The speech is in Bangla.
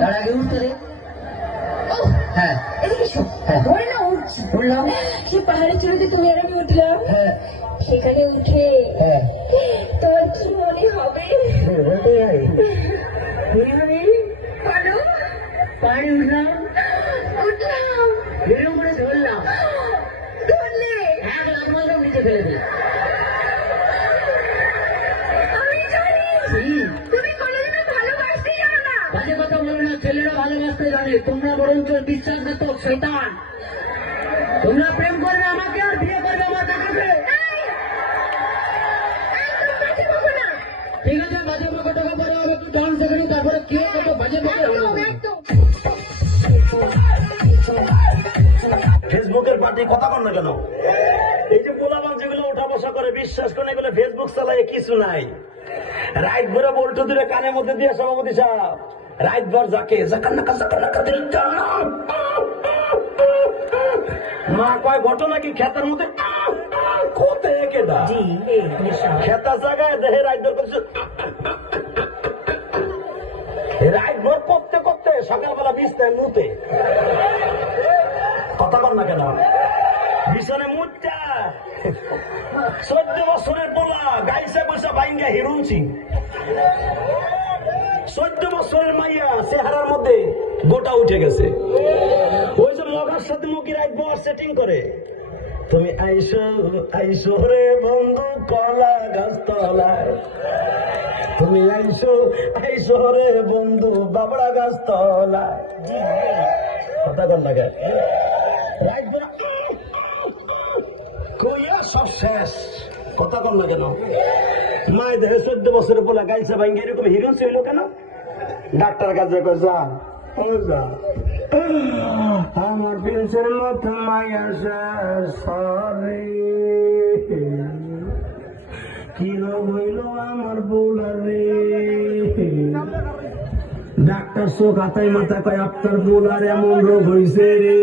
তার আগে উঠতে দে। হ্যাঁ এদিকে শো, ধরে না উঠছি, উঠলাম। সে পাহাড়ে চড়তে তুমি আর আমি উঠলাম, হ্যাঁ সেখানে উঠে হ্যাঁ তোমার কি মনে হবে? বলতে যাই বলো। পানি উঠলাম, উঠলাম, বেরো করে ধরলাম, ধরলে এক লাম্বাটা নিচে ফেলে দিই। আমি জানি তুমি কোনোদিনও ভালোবাসতে জানো না। বাজে কথা বলো না, ছেলেরা ভালোবাসতে জানে, তোমরা বরঞ্চ বিশ্বাসঘাতক শয়তান। তোমরা প্রেম করবে আমাকে আর বিয়ে করবে আমার টাকাকে। কাছে বসো না। ঠিক আছে, বাজে বকা টাকা পরে হবে, একটু ডান্স দেখে নিই, তারপরে কে কত বাজে বকা একদম একদম। ফেসবুকের পার্টি কথা কর না কেন? এই যে পোলাপান যেগুলো উঠা বসা করে, বিশ্বাস করে এগুলো ফেসবুক চালায় কিছু নাই। রাত ভরে বল্টু দূরে কানের মধ্যে দিয়ে সভাপতি সাহেব রাত ভর যাকে মা কয় ঘটনা কি খেতার মধ্যে কোথায় কেটা খেতা জায়গায় দেহে রাত ভর করছে, রাত ভর করতে করতে সকালবেলা বিছনায় মুতে কথা কর না কেন? বিছনে মুচ্চা 14 বছরের পোলা গাইছে বসে বাইঙ্গা হিরুনছি। 14 বছরের মাইয়া চেহারার মধ্যে গোটা উঠে গেছে। ওই যে মগার সাথে মুখি রাখবো সেটিং করে, তুমি আইসো আইসো রে বন্ধু কলা গাছতলায়, তুমি আইসো আইসো রে বন্ধু বাবড়া গাছতলায়। কথা কর না কেন? রাত ভর কইয়া সব শেষ, কথা কর না কেন? মায়ের দেহে 14 বছরের পোলা গাইছে ভাঙ্গে এরকম হিরোইন ছিল কেন? ডাক্তার কাছে যা আমার প্রিন্সের মতো মায়া সরে কি রোগ হইল আমার বোলারে। ডাক্তার চোখ হাতাই মাথা কয় আপনার বোলার এমন রোগ হয়েছে রে।